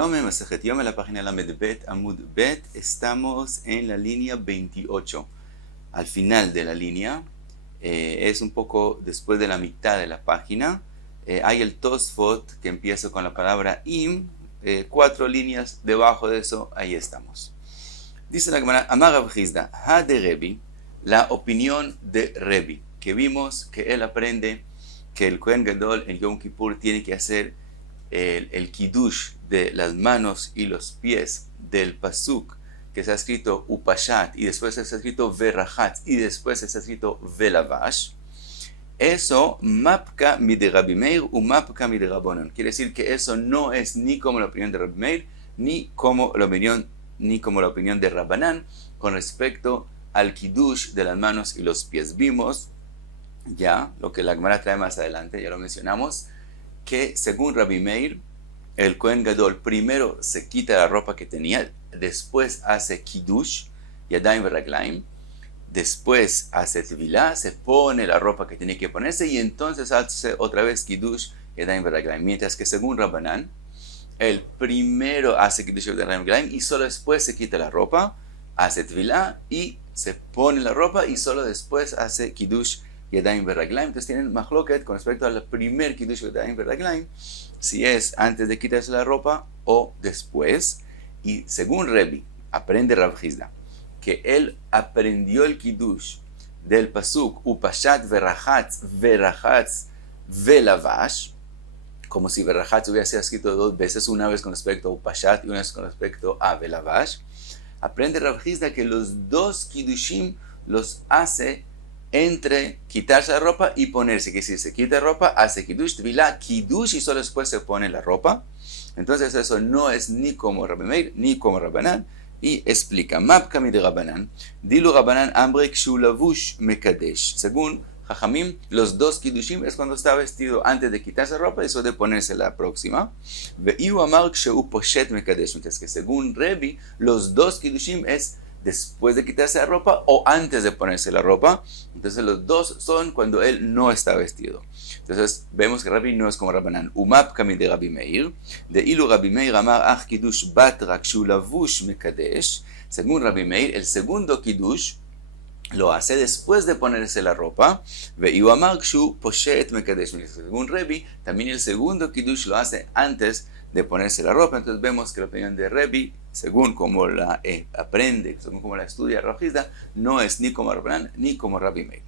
Shalom, Masejet Yom, en la página Lamed Bet, Amud Bet. Estamos en la línea 28. Al final de la línea, es un poco después de la mitad de la página. Hay el Tosfot que empieza con la palabra Im. 4 líneas debajo de eso, ahí estamos. Dice la Gemara, Amar Rav Chizda, Ha de Rebi, la opinión de Rebi, que vimos que él aprende que el Kohen Gadol en Yom Kippur tiene que hacer el kiddush de las manos y los pies del pasuk que se ha escrito upashat y después se ha escrito verachat y después se ha escrito velavash. Eso mapka mi de Rabbi Meir u mapka mi de Rabbanan. Quiere decir que eso no es ni como la opinión de Rabbi Meir ni como la opinión de Rabbanan con respecto al kiddush de las manos y los pies. Vimos ya lo que la Gemara trae más adelante, ya lo mencionamos, que según Rabbi Meir, el Kohen Gadol primero se quita la ropa que tenía, después hace kiddush, yadayim veraglaim, después hace tevilá, se pone la ropa que tiene que ponerse y entonces hace otra vez kiddush, yadayim veraglaim. Mientras que según Rabbanan, el primero hace kiddush, yadayim veraglaim y solo después se quita la ropa, hace tevilá y se pone la ropa y solo después hace kiddush, Yadayim Beraglaim. Entonces tienen machloket con respecto al primer kiddush Yadayim Beraglaim, si es antes de quitarse la ropa o después. Y según Rebi, aprende Rav Chizda, que él aprendió el kiddush del pasuk upashat verachatz velavash, como si verachatz hubiera sido escrito 2 veces, una vez con respecto a upashat y una vez con respecto a velavash. Aprende Rav Chizda que los dos kiddushim los hace entre quitarse la ropa y ponerse, que si se quita la ropa, hace kiddush, tevilá, kiddush y solo después se pone la ropa. Entonces eso no es ni como Rabbi Meir ni como Rabbanan. Y explica, mapkami de Rabbanan, dilu Rabbanan ambre kshu lavush mekadesh. Según Jajamim, los dos kiddushim es cuando está vestido antes de quitarse la ropa y eso de ponerse la próxima. Veiu amar kshu poshet mekadesh. Entonces que según Rebi, los dos kiddushim es después de quitarse la ropa o antes de ponerse la ropa. Entonces los dos son cuando él no está vestido. Entonces vemos que Rabbi no es como Rabbanan. Umap kami de Rabbi Meir, de ilu Rabbi Meir amar ach kiddush bat rak shu lavush mekadesh. Según Rabbi Meir, el segundo kiddush lo hace después de ponerse la ropa. Veiu amar kshu poshet mekadesh. Según Rabbi, también el segundo kiddush lo hace antes de ponerse la ropa. Entonces vemos que la opinión de Rebi, según como la aprende, según como la estudia Rav Chizda, no es ni como Rabbanan ni como Rabbi Meir.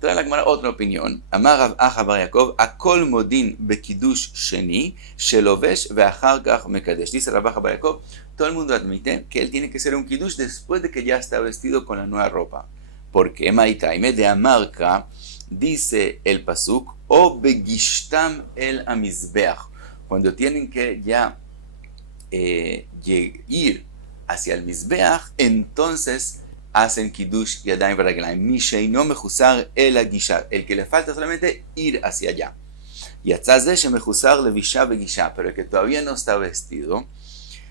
Trae la Gemara otra opinión. Amar Rav Acha bar Yaakov, akol modin bekidush sheni shelovesh veachar kach mekadesh. Dice Rav Acha bar Yaakov, todo el mundo admite que él tiene que hacer un kiddush después de que ya está vestido con la nueva ropa. Porque Maitaime de Amarca dice el pasuk o begishtam el amizbeach, cuando tienen que ya ir hacia el Mizbeach, entonces hacen kiddush yadayim veraglaim. Misheino mechusar el agisha, el que le falta solamente ir hacia allá. Yatzazeh shemechusar levisha begisha, pero el que todavía no está vestido,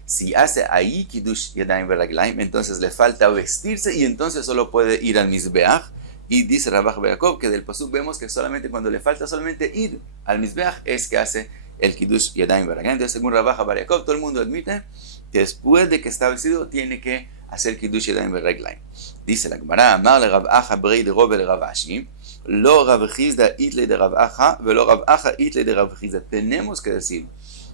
si hace ahí kiddush yadayim veraglaim, entonces le falta vestirse y entonces solo puede ir al Mizbeach. Y dice Rav Acha bar Yaakov que del pasuk vemos que solamente cuando le falta solamente ir al Mizbeach es que hace el kiddush yadayim veraglaim. Entonces según Rav Acha bar Yaakov, todo el mundo admite que después de que está vestido tiene que hacer kiddush yadayim veraglaim. Dice la Gemara, amar le Rav Acha brei de Rov el Rav Ashi, lo Rav Chizda itle de Rav Acha, velo Rav Acha itle de Rav Chizda. Tenemos que decir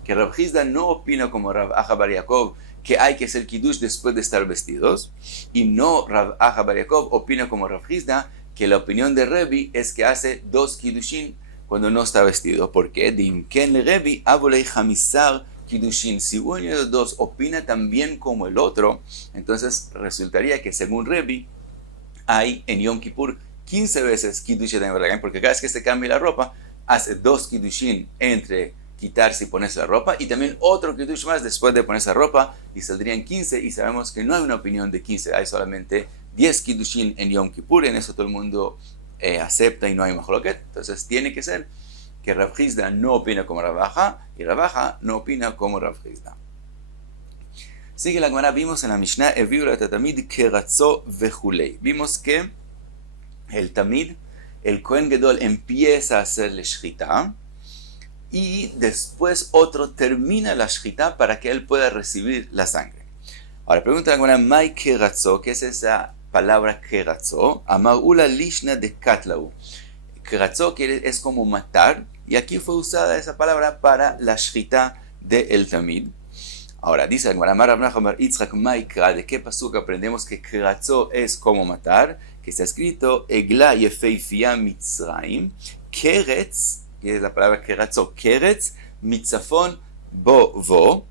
que Rav Chizda no opina como Rav Acha bar Yaakov que hay que hacer kiddush después de estar vestidos, y no Rav Acha bar Yaakov opina como Rav Chizda que la opinión de Rebi es que hace 2 kiddushin cuando no está vestido. Porque Dimken le Rebi abolei chamisar kiddushin. Si uno de los dos opina también como el otro, entonces resultaría que según Rebi hay en Yom Kippur 15 veces kiddush yadayim veraglaim, porque cada vez que se cambia la ropa hace 2 kiddushin entre quitarse y ponerse la ropa y también otro kiddush más después de ponerse la ropa y saldrían 15, y sabemos que no hay una opinión de 15, hay solamente 10 kiddushin en Yom Kippur. En eso todo el mundo acepta y no hay machloket. Entonces tiene que ser que Rav Chizda no opina como Rav Acha y Rav Acha no opina como Rav Chizda. Sigue la Gemara, vimos en la Mishnah eviu la tamid keratzo vechulei. Vimos que el tamid, el Kohen Gadol empieza a hacerle shchita y después otro termina la shchita para que él pueda recibir la sangre. Ahora, pregunta alguna, Mai keratzo, ¿qué es esa palabra keratzo? Amarula lishna de katlau. Keratzo es como matar, y aquí fue usada esa palabra para la shchita del tamid. Ahora, dice ¿de qué pasuk aprendemos que keratzo es como matar? Que está escrito, Egla yefeifia mitzrayim, keretz, que es la palabra keratzo, keretz, mitzafon, bo.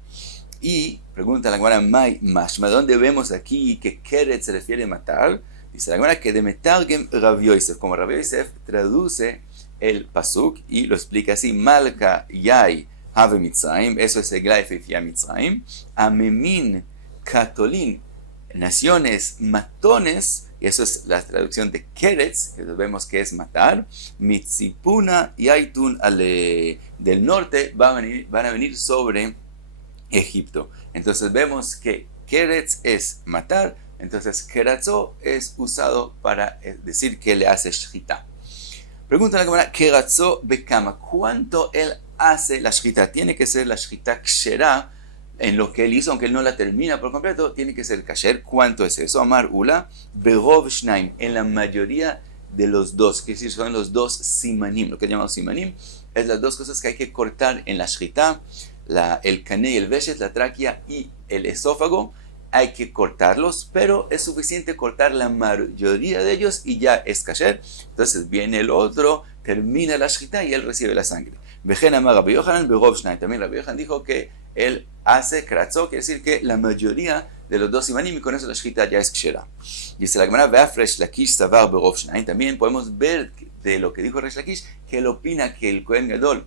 Y pregunta la Gemara, Mai mashma, ¿dónde vemos aquí que keretz se refiere a matar? Dice la Gemara que de metargem Rav Yosef, como Rav Yosef traduce el pasuk y lo explica así, Malka yai have mitzrayim, eso es Egla yefeifia mitzrayim, amemin katolin, naciones matones, y eso es la traducción de keretz, que vemos que es matar, mitzipuna y aitun ale, del norte van a venir sobre Egipto. Entonces vemos que keretz es matar, entonces keratzo es usado para decir que le hace shchita. Pregunta la Gemara, keratzo bekama, ¿cuánto él hace la shchita? Tiene que ser la shchita kshera, en lo que él hizo, aunque él no la termina por completo, tiene que ser kasher. ¿Cuánto es eso? Amar ula, berov shnaim, en la mayoría de los dos, que decir, son los dos simanim. Lo que llamamos simanim es las dos cosas que hay que cortar en la shchita, el cané y el veshet, la tráquea y el esófago. Hay que cortarlos, pero es suficiente cortar la mayoría de ellos y ya es kasher. Entonces viene el otro, termina la shchita y él recibe la sangre. Vejen amar Rabbi Yochanan berov shnaim. También Rabbi Yochanan dijo que él hace keratzo, quiere decir que la mayoría de los dos simanim, y con eso la shchita ya es kshera. Dice la Gemara, ve'afresh lakish savar berov shnaim. También podemos ver de lo que dijo Resh Lakish, que él opina que el Kohen Gadol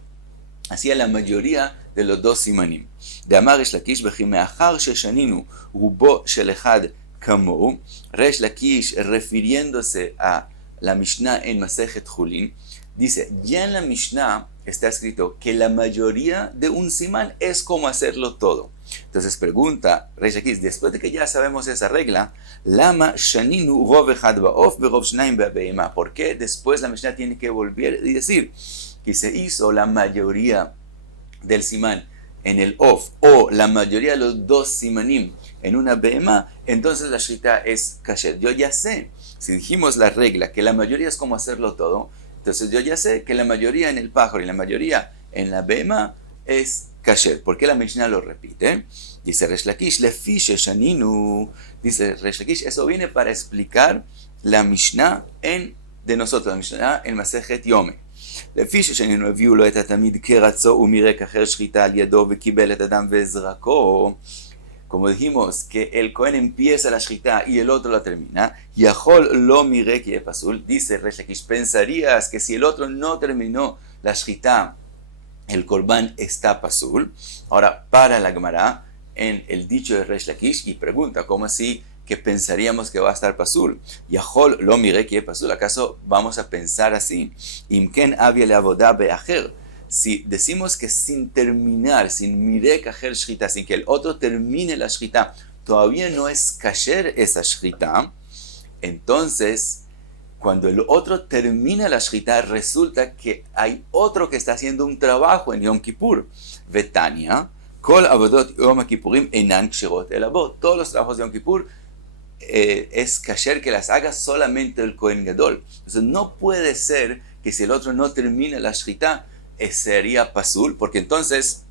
hacía la mayoría de los dos simanim. De amar Resh Lakish, וכי מאחר ששנינו רובו של אחד כמוהו, Resh Lakish, refiriéndose a la Mishnah en Masejet Julin, dice, ya en la Mishnah está escrito que la mayoría de un simán es como hacerlo todo. Entonces pregunta Resh Lakish, después de que ya sabemos esa regla, Lama shaninu rov echad ba'of berov shnaim ba'beima. ¿Por qué después la Mishnah tiene que volver y decir que se hizo la mayoría del simán en el of o la mayoría de los dos simanim en una beema? Entonces la shita es kasher. Yo ya sé, si dijimos la regla que la mayoría es como hacerlo todo, entonces yo ya sé que la mayoría en el pájaro y la mayoría en la beema es kasher. ¿Por qué la Mishnah lo repite? Dice Resh Lakish, lefi sheshaninu. Dice Resh Lakish, eso viene para explicar la Mishnah de nosotros, la Mishnah en Masejet Yome. לפי ששנינו הביאו לו את התמיד כרצו ומירק אחר שחיטה על ידו וקיבל את הדם וזרקו. Como dijimos que el Cohen empieza la shchita y el otro la termina, Yahol lo mirek y pasul, dice Resh Lakish, pensarías que si el otro no terminó la shchita, el korban está pasul. Ahora para la Gemara en el dicho de Resh Lakish y pregunta, ¿cómo así que pensaríamos que va a estar pasul? Yahol lo mirek y pasul, ¿acaso vamos a pensar así? Imken avia le avodah beacher. Si decimos que sin terminar, sin mirek acher shchita, sin que el otro termine la shchita, todavía no es kasher esa shchita, entonces cuando el otro termina la shchita, resulta que hay otro que está haciendo un trabajo en Yom Kippur. Vetania, kol avodot Yom Kippurim enan ksherot el avot. Todos los trabajos de Yom Kippur es kasher que las haga solamente el Kohen Gadol. Entonces no puede ser que si el otro no termina la shchita, sería pasul, porque entonces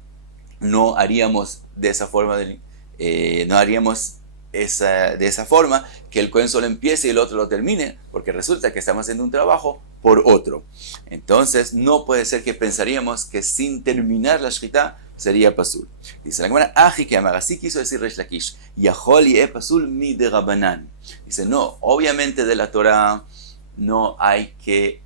no haríamos de esa forma, de esa forma que el Kohen solo empiece y el otro lo termine, porque resulta que estamos haciendo un trabajo por otro. Entonces no puede ser que pensaríamos que sin terminar la shchita sería pasul. Dice la Gemara, aji que amar, así quiso decir Resh Lakish, yahol y pasul mi de Rabanan. Dice, no, obviamente de la Torah no hay que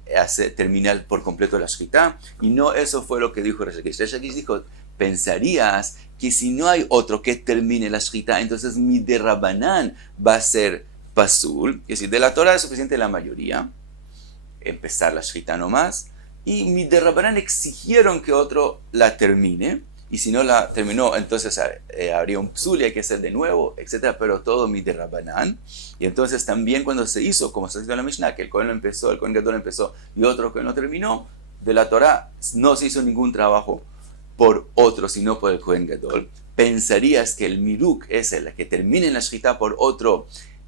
terminar por completo la shchita, y no eso fue lo que dijo Resh Lakish. Resh Lakish dijo, pensarías que si no hay otro que termine la shchita, entonces mi de Rabanan va a ser pasul, es decir, de la Torah es suficiente la mayoría, empezar la shchita nomás, y mi de Rabanan exigieron que otro la termine, y si no la terminó, entonces habría un psul y hay que hacer de nuevo, etc. Pero todo mi de Rabanan. Y entonces también cuando se hizo, como se dice en la Mishnah, que el Kohen empezó, el Kohen Gadol empezó, y otro que no terminó, de la Torah no se hizo ningún trabajo por otro, sino por el Kohen Gadol, pensarías que el miruk es el que termine en la shchita por otro,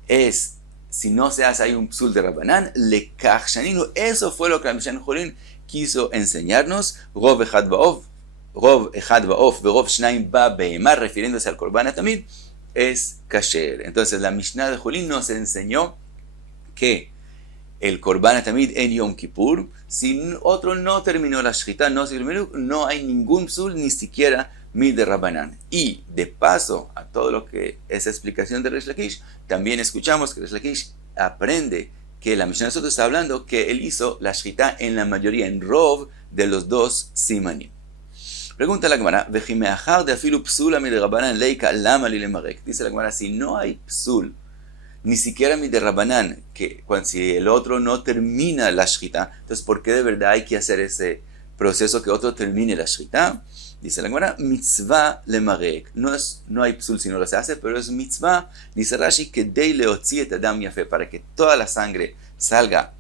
es, si no se hace ahí un psul de Rabbanán, lekach shaninu. Eso fue lo que la Mishnah Cholin quiso enseñarnos. Rov echad ba'of, verov shnaim ba be'emar, refiriéndose al Korban Tamid, es kasher. Entonces la Mishnah de Cholin nos enseñó que el Korban Tamid en Yom Kippur, si otro no terminó la shchita, no sirve miruk, no hay ningún psul, ni siquiera mid de Rabbanán. Y de paso a todo lo que es explicación de Reish Lakish, también escuchamos que Reish Lakish aprende que la Mishnah nosotros está hablando que él hizo la shchita en la mayoría, en Rov de los dos simanim. Pregunta la Gemara, vejimeachar de afilu psula mid de Rabbanán leika lama li lemarek. Dice la Gemara, si no hay psul, ni siquiera mi de Rabbanán, que si el otro no termina la shchita, entonces ¿por qué de verdad hay que hacer ese proceso que otro termine la shchita? Dice la Gemara, mitzvah lemarek. No hay psul si no lo se hace, pero es mitzvah, dice Rashi, que dei leotzi et adam yafe, para que toda la sangre salga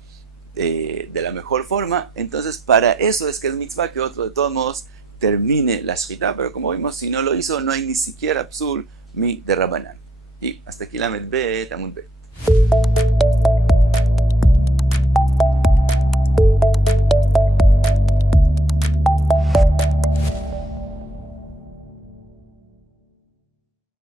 de la mejor forma. Entonces para eso es que es mitzvah que otro de todos modos termine la shchita, pero como vimos, si no lo hizo, no hay ni siquiera psul mi de Rabbanán. Y hasta aquí la Amud Bet.